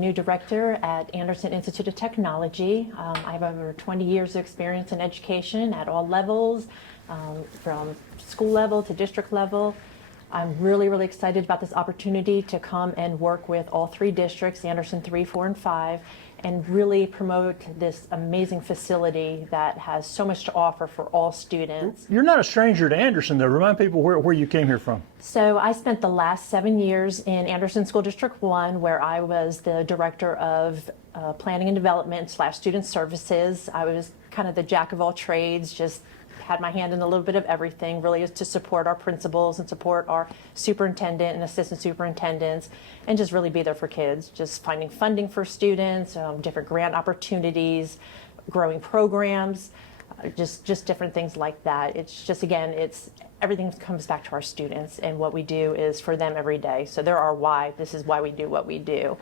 new director at Anderson Institute of Technology. I have over 20 years of experience in education at all levels, from school level to district level. I'm really, really excited about this opportunity to come and work with all three districts, Anderson 3, 4, and 5, and really promote this amazing facility that has so much to offer for all students. You're not a stranger to Anderson, though. Remind people where you came here from. So I spent the last 7 years in Anderson School District 1, where I was the director of planning and development / student services. I was kind of the jack of all trades, just had my hand in a little bit of everything, really is to support our principals and support our superintendent and assistant superintendents, and just really be there for kids, just finding funding for students, different grant opportunities, growing programs, just different things like that. It's just, again, everything comes back to our students, and what we do is for them every day. So they're our why. This is why we do what we do.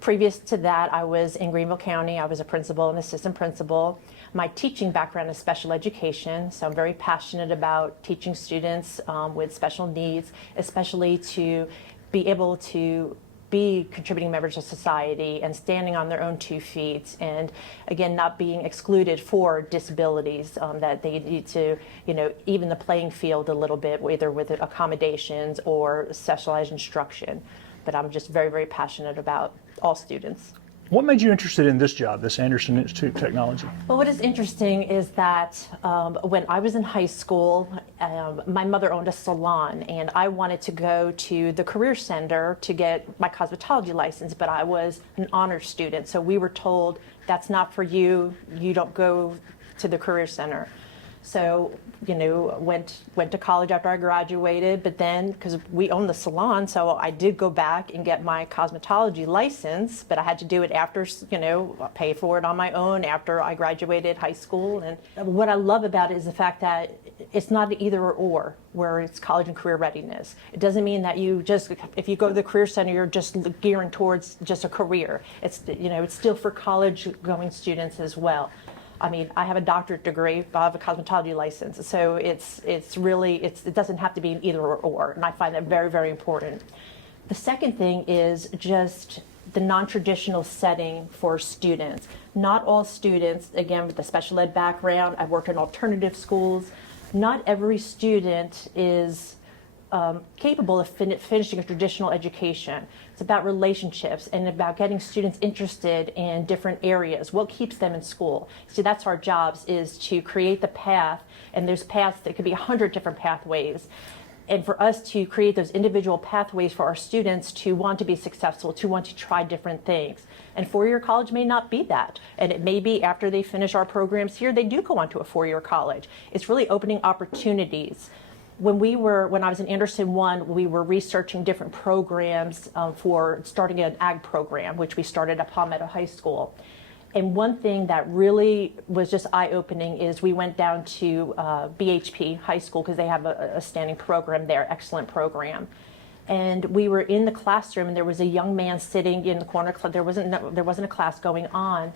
Previous to that, I was in Greenville County. I was a principal and assistant principal. My teaching background is special education, so I'm very passionate about teaching students with special needs, especially to be able to be contributing members of society and standing on their own 2 feet, and again, not being excluded for disabilities, that they need to, even the playing field a little bit, either with accommodations or specialized instruction. But I'm just very, very passionate about all students. What made you interested in this job, this Anderson Institute of Technology? Well, what is interesting is that when I was in high school, my mother owned a salon, and I wanted to go to the Career Center to get my cosmetology license, but I was an honors student, so we were told, that's not for you, you don't go to the Career Center. So, went to college after I graduated, but then, because we owned the salon, so I did go back and get my cosmetology license, but I had to do it after, pay for it on my own after I graduated high school. And what I love about it is the fact that it's not an either or, where it's college and career readiness. It doesn't mean that if you go to the Career Center, you're just gearing towards just a career. It's still for college going students as well. I mean, I have a doctorate degree, but I have a cosmetology license, so it doesn't have to be an either or, and I find that very, very important. The second thing is just the non-traditional setting for students. Not all students, again, with a special ed background, I've worked in alternative schools, not every student is capable of finishing a traditional education. It's about relationships and about getting students interested in different areas. What keeps them in school? See, that's our jobs, is to create the path, and there's paths that could be 100 different pathways. And for us to create those individual pathways for our students to want to be successful, to want to try different things. And four-year college may not be that. And it may be after they finish our programs here, they do go on to a four-year college. It's really opening opportunities. When I was in Anderson 1, we were researching different programs for starting an ag program, which we started at Palmetto High School. And one thing that really was just eye-opening is we went down to BHP High School, because they have a standing program there, excellent program. And we were in the classroom, and there was a young man sitting in the corner. There wasn't a class going on,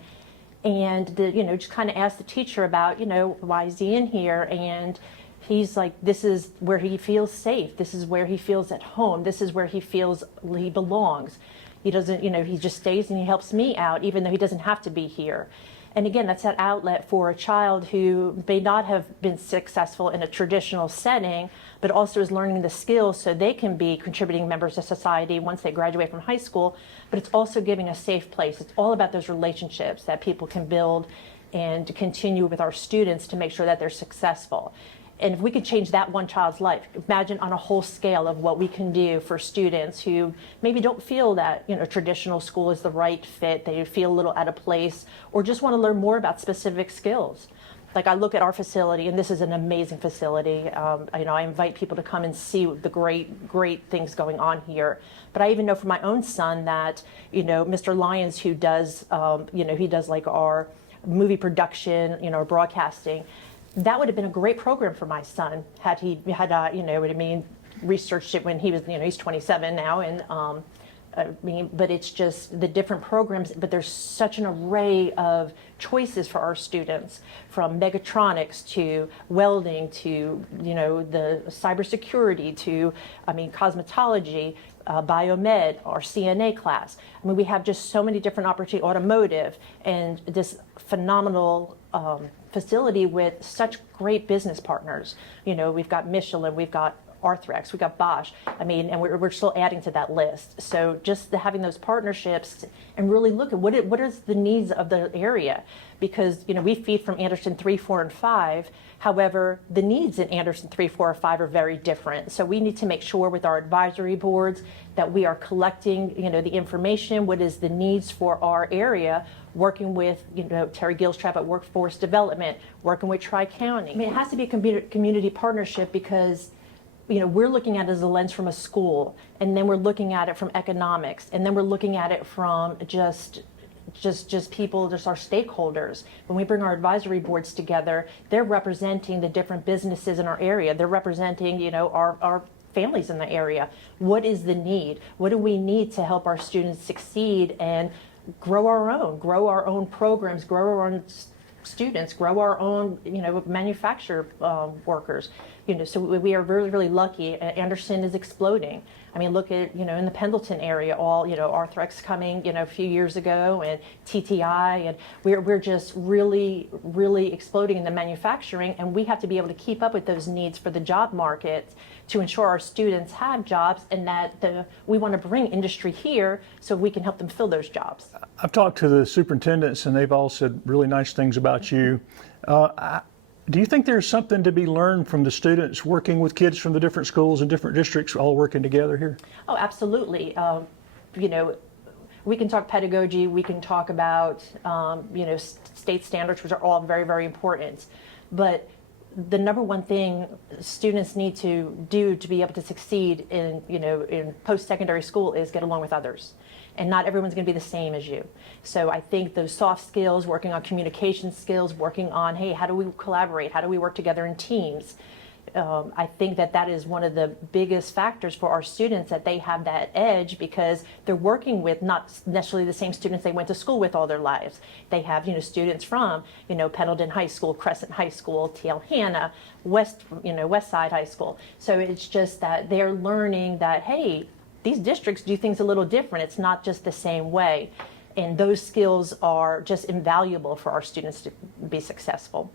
and just kind of asked the teacher about why is he in here, and he's like, this is where he feels safe. This is where he feels at home. This is where he feels he belongs. He doesn't, he just stays and he helps me out, even though he doesn't have to be here. And again, that's that outlet for a child who may not have been successful in a traditional setting, but also is learning the skills so they can be contributing members of society once they graduate from high school. But it's also giving a safe place. It's all about those relationships that people can build and continue with our students to make sure that they're successful. And if we could change that one child's life, imagine on a whole scale of what we can do for students who maybe don't feel that traditional school is the right fit, they feel a little out of place, or just want to learn more about specific skills. Like, I look at our facility, and this is an amazing facility. I invite people to come and see the great things going on here. But I even know for my own son that Mr. Lyons, who does he does like our movie production, broadcasting. That would have been a great program for my son had he researched it when he was, he's 27 now, and but it's just the different programs. But there's such an array of choices for our students, from mechatronics to welding to the cybersecurity to cosmetology. biomed, our CNA class. I mean, we have just so many different opportunities, automotive, and this phenomenal facility with such great business partners. You know, we've got Michelin, we've got Arthrex, we've got Bosch. I mean, and we're still adding to that list. So just having those partnerships and really look at what is the needs of the area, because you know we feed from Anderson 3, 4, and 5. However, the needs in Anderson 3, 4, or 5 are very different. So we need to make sure with our advisory boards that we are collecting, you know, the information. What is the needs for our area? Working with, you know, Terry Gilstrap at Workforce Development, working with Tri-County. I mean, it has to be a community partnership because, you know, we're looking at it as a lens from a school, and then we're looking at it from economics, and then we're looking at it from just people, just our stakeholders. When we bring our advisory boards together, they're representing the different businesses in our area. They're representing, you know, our families in the area. What is the need? What do we need to help our students succeed and grow our own programs, grow our own students, grow our own, you know, manufacturer workers. You know, so we are really, really lucky. Anderson is exploding. I mean, look at, you know, in the Pendleton area, all, you know, Arthrex coming, you know, a few years ago, and TTI, and we're just really, really exploding in the manufacturing, and we have to be able to keep up with those needs for the job market to ensure our students have jobs, and that we want to bring industry here so we can help them fill those jobs. I've talked to the superintendents, and they've all said really nice things about you. Do you think there's something to be learned from the students working with kids from the different schools and different districts all working together here? Oh, absolutely. You know, we can talk pedagogy, we can talk about, you know, state standards, which are all very, very important. But the number one thing students need to do to be able to succeed in, you know, in post-secondary school is get along with others. And not everyone's going to be the same as you. So I think those soft skills, working on communication skills, working on, hey, how do we collaborate? How do we work together in teams? I think that is one of the biggest factors for our students, that they have that edge because they're working with not necessarily the same students they went to school with all their lives. They have, you know, students from, you know, Pendleton High School, Crescent High School, TL Hanna, West Side High School. So it's just that they're learning that, hey, these districts do things a little different. It's not just the same way. And those skills are just invaluable for our students to be successful.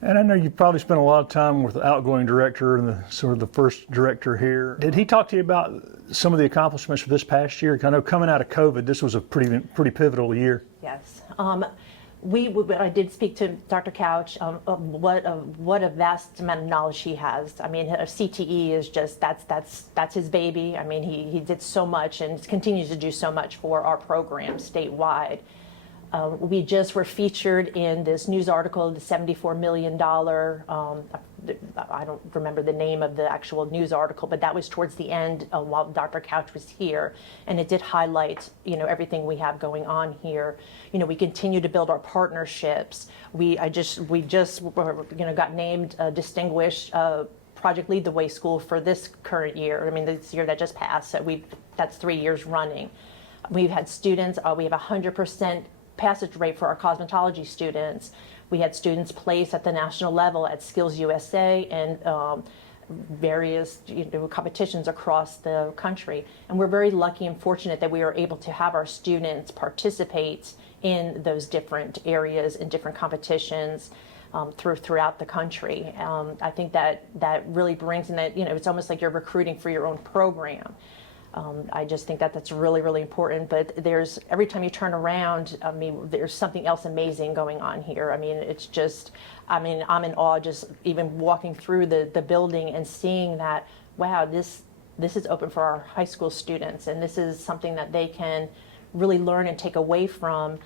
And I know you probably spent a lot of time with the outgoing director and the first director here. Did he talk to you about some of the accomplishments for this past year? I know coming out of COVID, this was a pretty pivotal year. Yes. I did speak to Dr. Couch. What a vast amount of knowledge he has. I mean, CTE is just that's his baby. I mean, he did so much and continues to do so much for our program statewide. We just were featured in this news article, the $74 million. I don't remember the name of the actual news article, but that was towards the end while Dr. Couch was here, and it did highlight, you know, everything we have going on here. You know, we continue to build our partnerships. We just got named distinguished Project Lead the Way School for this current year. I mean, this year that just passed. So that's 3 years running. We've had students. We have 100% passage rate for our cosmetology students. We had students placed at the national level at Skills USA and various competitions across the country. And we're very lucky and fortunate that we are able to have our students participate in those different areas and different competitions throughout the country. I think that really brings in that, it's almost like you're recruiting for your own program. I just think that's really, really important. But every time you turn around, I mean, there's something else amazing going on here. I mean, it's just, I'm in awe just even walking through the building and seeing that, wow, this is open for our high school students, and this is something that they can really learn and take away from.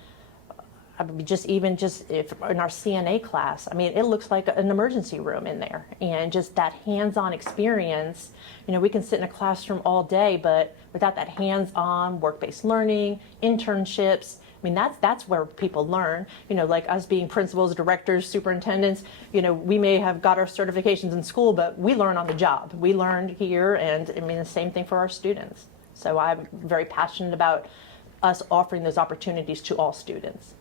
I mean, just if in our CNA class, I mean, it looks like an emergency room in there, and just that hands-on experience. We can sit in a classroom all day, but without that hands-on work-based learning, internships, I mean, that's where people learn. Like us being principals, directors, superintendents, we may have got our certifications in school, but we learn on the job. We learned here, and I mean, the same thing for our students. So I'm very passionate about us offering those opportunities to all students.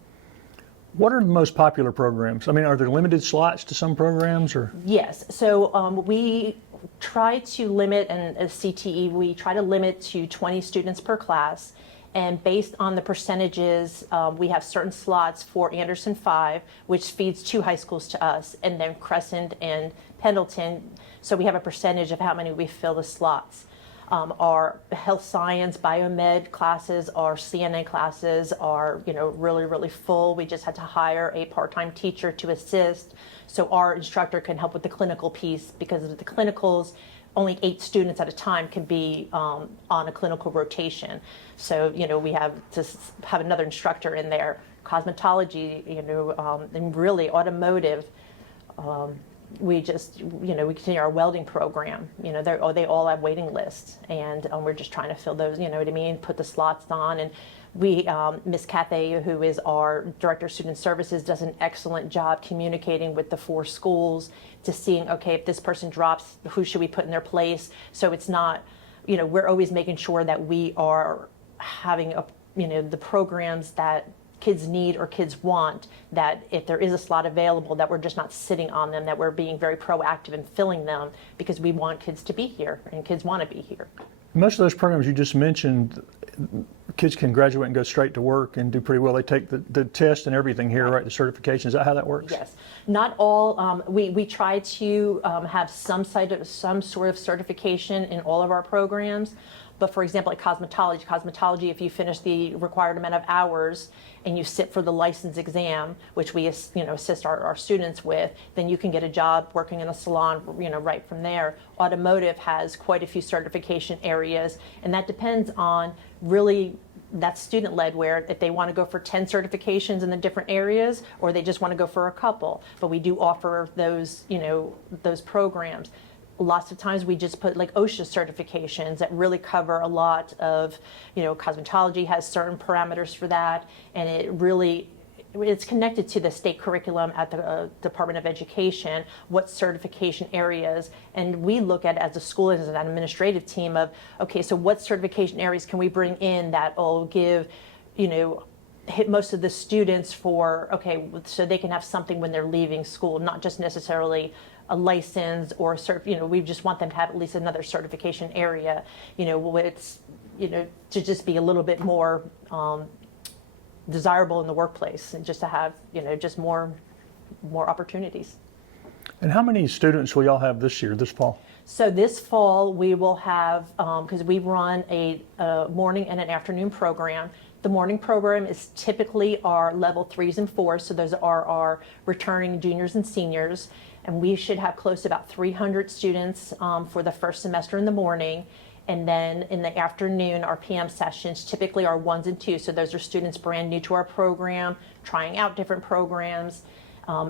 What are the most popular programs? I mean, are there limited slots to some programs, or? Yes. So we try to limit, and as CTE, we try to limit to 20 students per class. And based on the percentages, we have certain slots for Anderson 5, which feeds 2 high schools to us, and then Crescent and Pendleton. So we have a percentage of how many we fill the slots. Our health science, biomed classes, our CNN classes are, really, really full. We just had to hire a part-time teacher to assist, so our instructor can help with the clinical piece, because of the clinicals, only 8 students at a time can be on a clinical rotation. So, we have to have another instructor in there. Cosmetology, and really automotive. We continue our welding program. They all have waiting lists, and we're just trying to fill those. You know what I mean? Put the slots on, and we, Miss Cathay, who is our Director of Student Services, does an excellent job communicating with the 4 schools to seeing, okay, if this person drops, who should we put in their place? So it's not, we're always making sure that we are having the programs that kids need or kids want, that if there is a slot available, that we're just not sitting on them, that we're being very proactive in filling them, because we want kids to be here and kids want to be here. Most of those programs you just mentioned, kids can graduate and go straight to work and do pretty well. They take the test and everything here, right? The certification. Is that how that works? Yes. Not all. We try to have some sort of certification in all of our programs. But for example, like cosmetology, if you finish the required amount of hours and you sit for the license exam, which we assist our students with, then you can get a job working in a salon, right from there. Automotive has quite a few certification areas, and that depends on really, that's student-led, where if they want to go for 10 certifications in the different areas, or they just want to go for a couple. But we do offer those, those programs. Lots of times we just put like OSHA certifications that really cover a lot of, cosmetology has certain parameters for that, and it's connected to the state curriculum at the Department of Education, what certification areas, and we look at, as a school, as an administrative team, of, okay, so what certification areas can we bring in that will give, hit most of the students for, okay, so they can have something when they're leaving school, not just necessarily a license or we just want them to have at least another certification area, it's, to just be a little bit more desirable in the workplace, and just to have, just more opportunities. And how many students will y'all have this fall? So this fall we will have, because we run a morning and an afternoon program. The morning program is typically our level 3s and 4s, so those are our returning juniors and seniors, and we should have close to about 300 students for the first semester in the morning. And then in the afternoon, our PM sessions typically are 1s and 2s, so those are students brand new to our program, trying out different programs.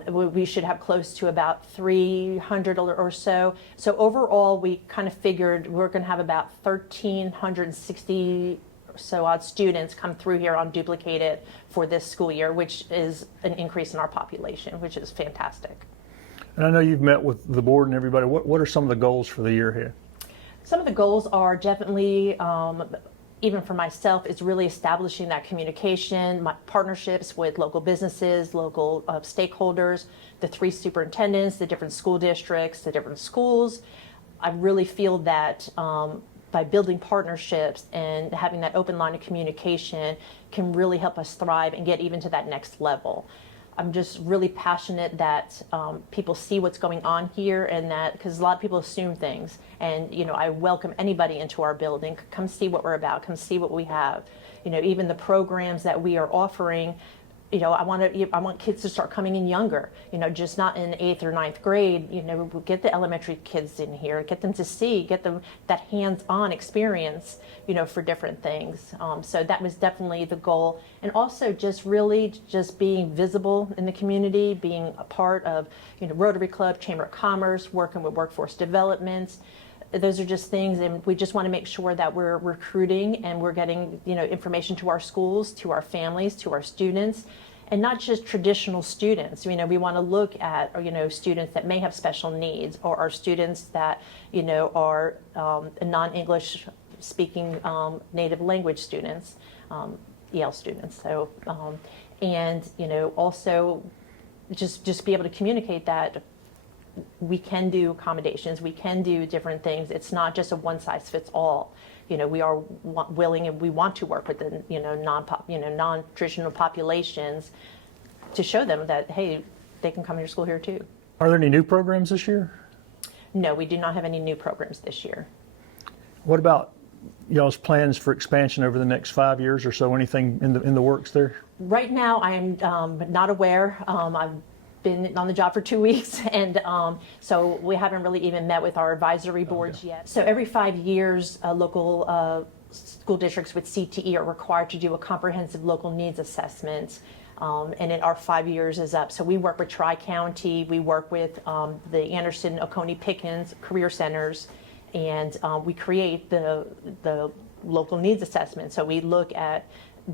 We should have close to about 300 or so. So overall, we kind of figured we're going to have about 1,360 so odd students come through here on duplicated for this school year, which is an increase in our population, which is fantastic. And I know you've met with the board and everybody. What are some of the goals for the year here? Some of the goals are definitely, even for myself, is really establishing that communication, my partnerships with local businesses, local stakeholders, the 3 superintendents, the different school districts, the different schools. I really feel that by building partnerships and having that open line of communication can really help us thrive and get even to that next level. I'm just really passionate that people see what's going on here, and that, because a lot of people assume things, and I welcome anybody into our building. Come see what we're about, come see what we have. Even the programs that we are offering, I want kids to start coming in younger, just not in 8th or 9th grade. Get the elementary kids in here, get them to see, get them that hands-on experience, for different things. So that was definitely the goal. And also just really just being visible in the community, being a part of, Rotary Club, Chamber of Commerce, working with workforce development. Those are just things, and we just want to make sure that we're recruiting and we're getting, information to our schools, to our families, to our students, and not just traditional students. We want to look at, students that may have special needs, or our students that, are non-English speaking native language students, EL students. So, and, also just be able to communicate that we can do accommodations, we can do different things. It's not just a one size fits all. We are willing and we want to work with the non-traditional populations to show them that, hey, they can come to your school here too. Are there any new programs this year? No, we do not have any new programs this year. What about y'all's plans for expansion over the next 5 years or so? Anything in the works there? Right now, I am not aware. I've been on the job for 2 weeks, and so we haven't really even met with our advisory boards yet. So every 5 years, local school districts with CTE are required to do a comprehensive local needs assessment, and our 5 years is up. So we work with Tri-County, we work with the Anderson, Oconee, Pickens career centers, and we create the local needs assessment. So we look at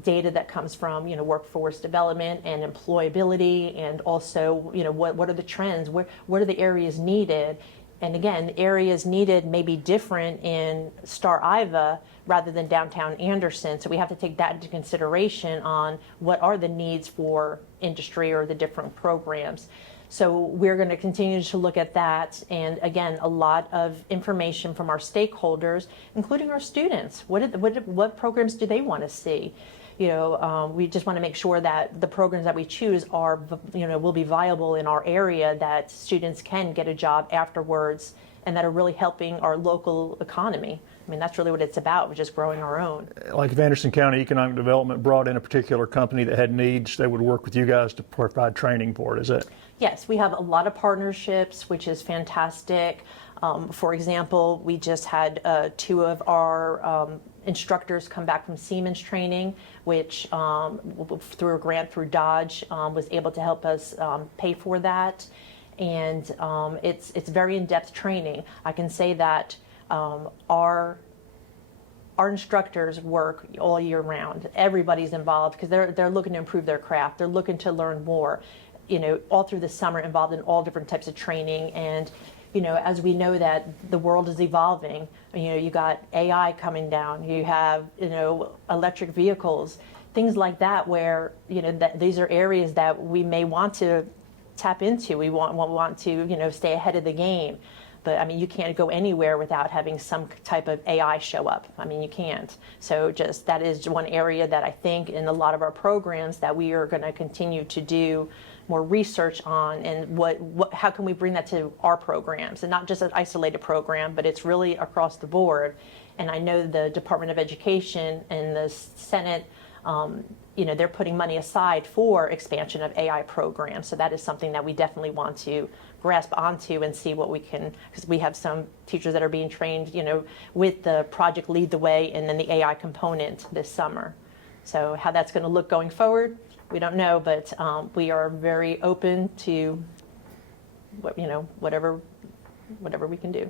data that comes from workforce development and employability, and also what are the trends, what are the areas needed. And again, areas needed may be different in Star Iva rather than downtown Anderson, so we have to take that into consideration on what are the needs for industry or the different programs. So we're going to continue to look at that, and again, a lot of information from our stakeholders, including our students. What programs do they want to see? We just want to make sure that the programs that we choose are, will be viable in our area, that students can get a job afterwards, and that are really helping our local economy. I mean, that's really what it's about, just growing our own. Like if Anderson County Economic Development brought in a particular company that had needs, they would work with you guys to provide training for it, is it? Yes, we have a lot of partnerships, which is fantastic. For example, we just had 2 of our instructors come back from Siemens training, which through a grant through Dodge was able to help us pay for that. And it's very in-depth training. I can say that our instructors work all year round. Everybody's involved because they're looking to improve their craft. They're looking to learn more. All through the summer, involved in all different types of training. And as we know that the world is evolving, you got AI coming down, you have electric vehicles, things like that, where that these are areas that we may want to tap into. We want to stay ahead of the game. But I mean, you can't go anywhere without having some type of AI show up. I mean, you can't. So just that is one area that I think in a lot of our programs that we are going to continue to do more research on, and how can we bring that to our programs, and not just an isolated program, but it's really across the board. And I know the Department of Education and the Senate, they're putting money aside for expansion of AI programs. So that is something that we definitely want to grasp onto and see what we can, because we have some teachers that are being trained, with the project Lead the Way and then the AI component this summer. So how that's going to look going forward, we don't know, but we are very open to whatever we can do.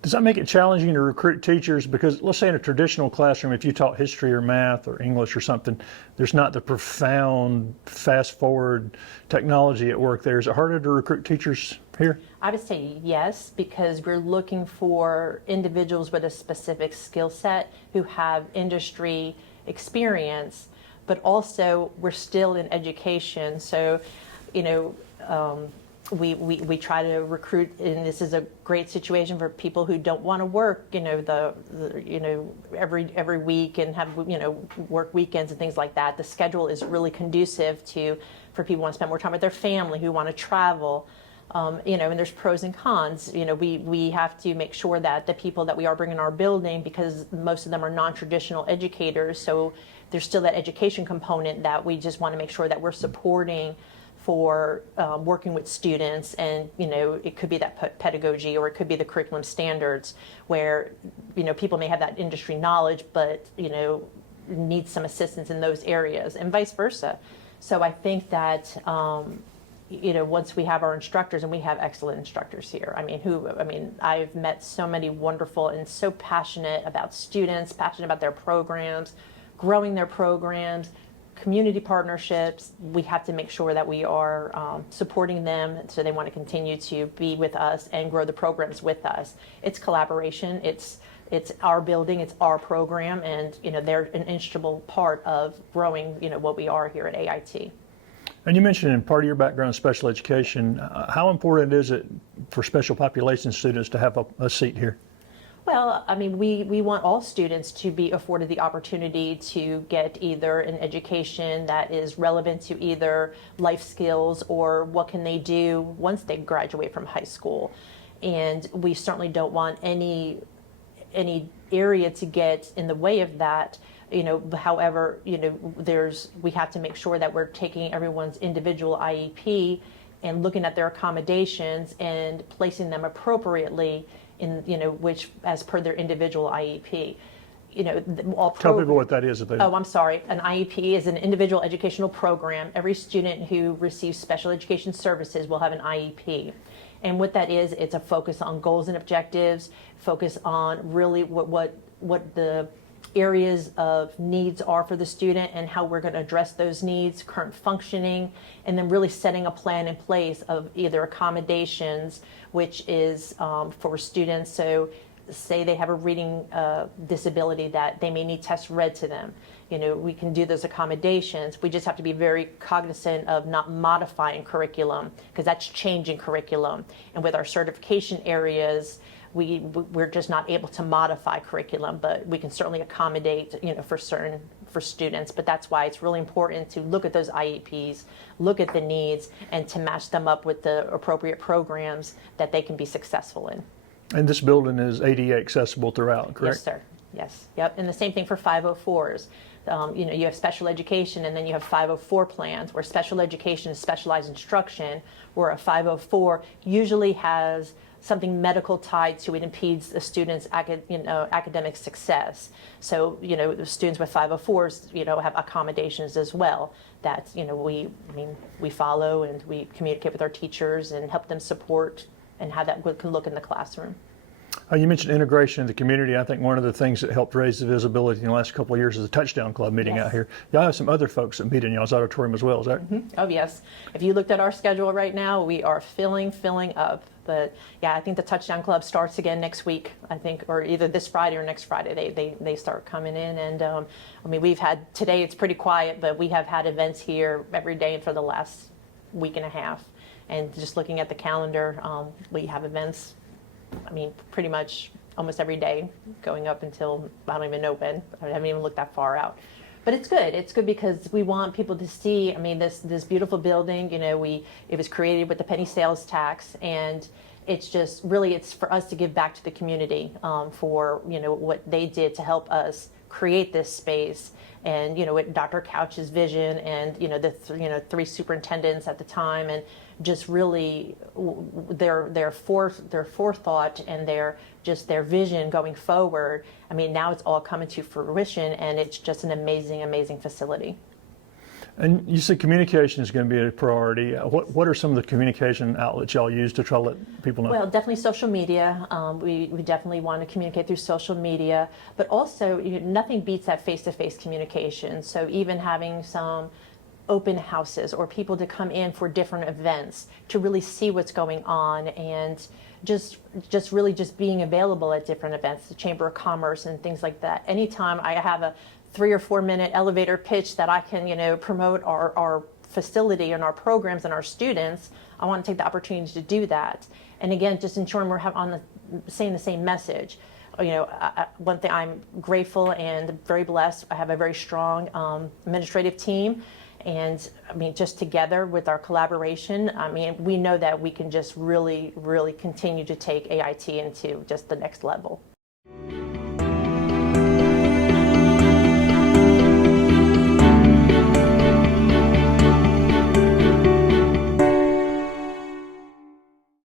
Does that make it challenging to recruit teachers? Because let's say in a traditional classroom, if you taught history or math or English or something, there's not the profound fast forward technology at work there. Is it harder to recruit teachers here? I would say yes, because we're looking for individuals with a specific skill set who have industry experience, but also we're still in education. So, we try to recruit, and this is a great situation for people who don't want to work, every week and have, work weekends and things like that. The schedule is really conducive for people who want to spend more time with their family, who want to travel. And there's pros and cons. We have to make sure that the people that we are bringing in our building, because most of them are non-traditional educators, so there's still that education component that we just want to make sure that we're supporting for working with students. And it could be that pedagogy, or it could be the curriculum standards, where people may have that industry knowledge but need some assistance in those areas, and vice versa. So I think that once we have our instructors, and we have excellent instructors here, I've met so many wonderful and so passionate about students, passionate about their programs, growing their programs, community partnerships. We have to make sure that we are supporting them, so they want to continue to be with us and grow the programs with us. It's collaboration. It's our building. It's our program, and they're an integral part of growing what we are here at AIT. And you mentioned in part of your background special education. How important is it for special population students to have a seat here? Well, I mean, we want all students to be afforded the opportunity to get either an education that is relevant to either life skills or what can they do once they graduate from high school. And we certainly don't want any area to get in the way of that. However, we have to make sure that we're taking everyone's individual IEP and looking at their accommodations and placing them appropriately in, which as per their individual IEP. Tell people what that is. Oh, I'm sorry. An IEP is an individual educational program. Every student who receives special education services will have an IEP. And what that is, it's a focus on goals and objectives, focus on really what the areas of needs are for the student and how we're going to address those needs, current functioning, and then really setting a plan in place of either accommodations, which is for students. So say they have a reading disability that they may need tests read to them. We can do those accommodations. We just have to be very cognizant of not modifying curriculum, because that's changing curriculum. And with our certification areas, we're just not able to modify curriculum, but we can certainly accommodate, for students. But that's why it's really important to look at those IEPs, look at the needs, and to match them up with the appropriate programs that they can be successful in. And this building is ADA accessible throughout, correct? Yes, sir. Yes. Yep. And the same thing for 504s. You have special education, and then you have 504 plans, where special education is specialized instruction, where a 504 usually has something medical tied to it, impedes a student's academic success. So, the students with 504s, have accommodations as well that, we follow, and we communicate with our teachers and help them support and how that can look in the classroom. You mentioned integration in the community. I think one of the things that helped raise the visibility in the last couple of years is the Touchdown Club meeting out here. Y'all have some other folks that meet in y'all's auditorium as well, is that? Mm-hmm. Oh, yes. If you looked at our schedule right now, we are filling up. But yeah, I think the Touchdown Club starts again next week, I think, or either this Friday or next Friday. They start coming in. And we've had, today it's pretty quiet, but we have had events here every day for the last week and a half. And just looking at the calendar, we have events, pretty much almost every day going up until, I don't even know when. I haven't even looked that far out. But it's good. It's good because we want people to see, this beautiful building, it was created with the penny sales tax, and it's just really, it's for us to give back to the community for, what they did to help us create this space. And, with Dr. Couch's vision and, the three superintendents at the time, and just really their forethought and their vision going forward. Now it's all coming to fruition, and it's just an amazing facility. And you said communication is going to be a priority. What are some of the communication outlets y'all use to try to let people know? Well, definitely social media. We definitely want to communicate through social media, but also nothing beats that face-to-face communication. So even having some open houses or people to come in for different events to really see what's going on, and just really being available at different events, the Chamber of Commerce and things like that. Anytime I have a 3 or 4 minute elevator pitch that I can, promote our facility and our programs and our students, I want to take the opportunity to do that. And again, just ensuring we're saying the same message. One thing, I'm grateful and very blessed. I have a very strong administrative team. And just together with our collaboration, we know that we can just really continue to take AIT into just the next level.